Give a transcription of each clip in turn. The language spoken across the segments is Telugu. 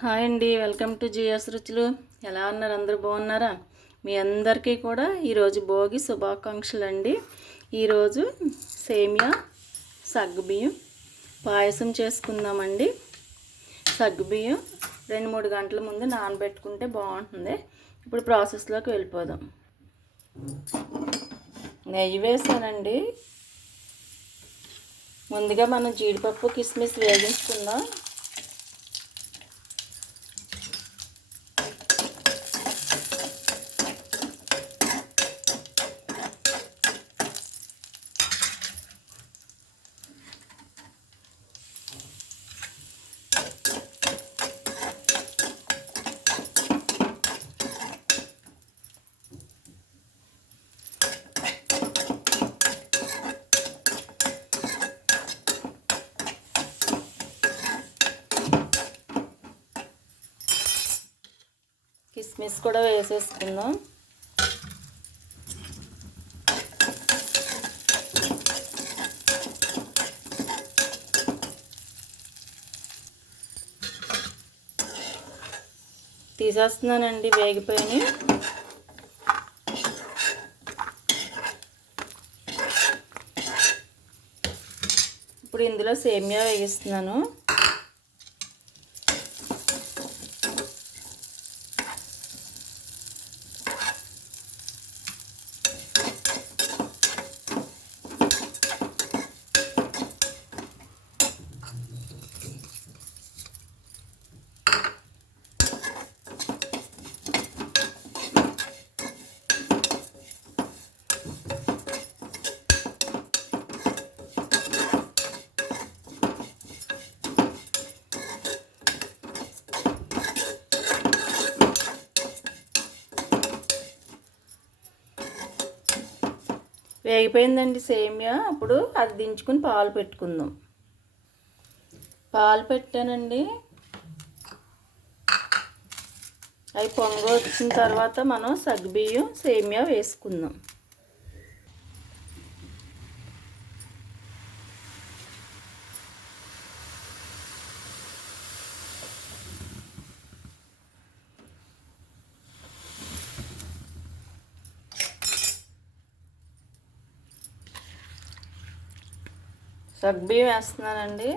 హాయ్ అండి, వెల్కమ్ టు జిఎస్ రుచులు. ఎలా ఉన్నారు? అందరూ బాగున్నారా? మీ అందరికీ కూడా ఈరోజు భోగి శుభాకాంక్షలు అండి. ఈరోజు సేమియా సగ్గుబియ్యం పాయసం చేసుకుందామండి. సగ్గుబియ్యం 2-3 గంటల ముందు నానబెట్టుకుంటే బాగుంటుంది. ఇప్పుడు ప్రాసెస్లోకి వెళ్ళిపోదాం. నెయ్యి వేసానండి. ముందుగా మనం జీడిపప్పు కిస్మిస్ వేగించుకుందాం. కిస్మిస్ కూడా వేసేసుకుందాం. తీసేస్తున్నానండి, వేగిపోయినాయి. ఇప్పుడు ఇందులో సేమియా వేగిస్తున్నాను. వేగిపోయిందండి సేమియా. అప్పుడు అది దించుకుని పాలు పెట్టుకుందాం. పాలు పెట్టానండి. అవి పొంగు వచ్చిన తర్వాత మనం సగ్గుబియ్యం సేమియా వేసుకుందాం. సగ్గుబియ్యం వేస్తున్నానండి.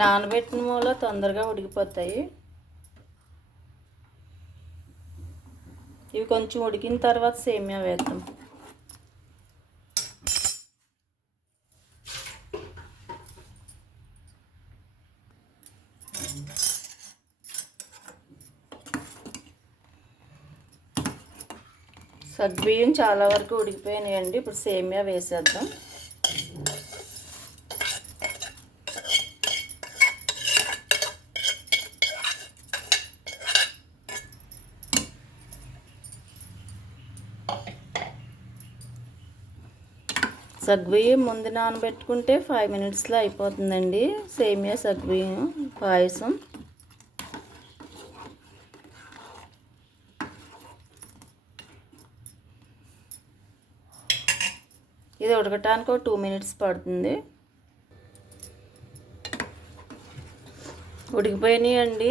నానబెట్టిన మూల తొందరగా ఉడికిపోతాయి. ఇవి కొంచెం ఉడికిన తర్వాత సేమియా వేద్దాం. సగ్గుబియ్యం చాలా వరకు ఉడికిపోయినాయండి. ఇప్పుడు సేమియా వేసేద్దాం. సగ్గుబియ్యం ముందు నానబెట్టుకుంటే 5 మినిట్స్లో అయిపోతుందండి సేమియా సగ్గుబియ్యం పాయసం. ఇది ఉడకటానికి ఒక 2 మినిట్స్ పడుతుంది. ఉడికిపోయినాయండి.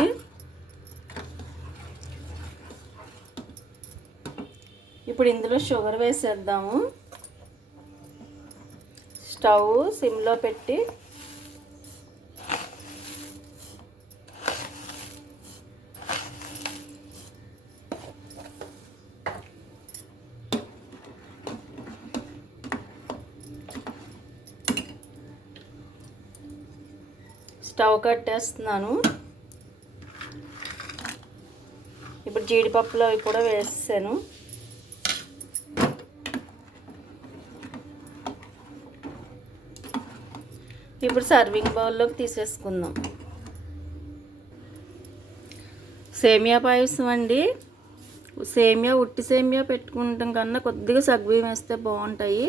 ఇప్పుడు ఇందులో షుగర్ వేసేద్దాము. స్టవ్ సిమ్లో పెట్టి స్టవ్ కట్టేస్తున్నాను. ఇప్పుడు జీడిపప్పులు అవి కూడా వేసాను. ఇప్పుడు సర్వింగ్ బౌల్లోకి తీసేసుకుందాం. సేమియా పాయసం అండి. సేమియా ఉట్టి సేమియా పెట్టుకుంటాం కన్నా కొద్దిగా సగ్గుబియ్యం వేస్తే బాగుంటాయి.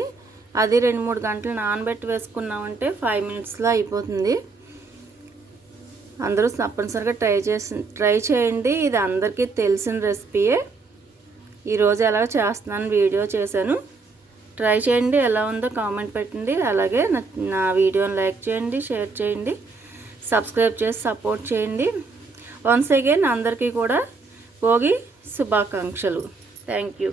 అది 2-3 గంటలు నానబెట్టి వేసుకున్నామంటే 5 మినిట్స్లో అయిపోతుంది. అందరూ తప్పనిసరిగా ట్రై చేయండి. ఇది అందరికీ తెలిసిన రెసిపీయే. ఈరోజు ఎలా చేస్తున్నాను వీడియో చేశాను. ట్రై చేయండి, ఎలా ఉందో కామెంట్ పెట్టండి. అలాగే నా వీడియోని లైక్ చేయండి, షేర్ చేయండి, సబ్స్క్రైబ్ చేసి సపోర్ట్ చేయండి. వన్స్ అగైన్ అందరికీ కూడా భోగి శుభాకాంక్షలు. Thank you.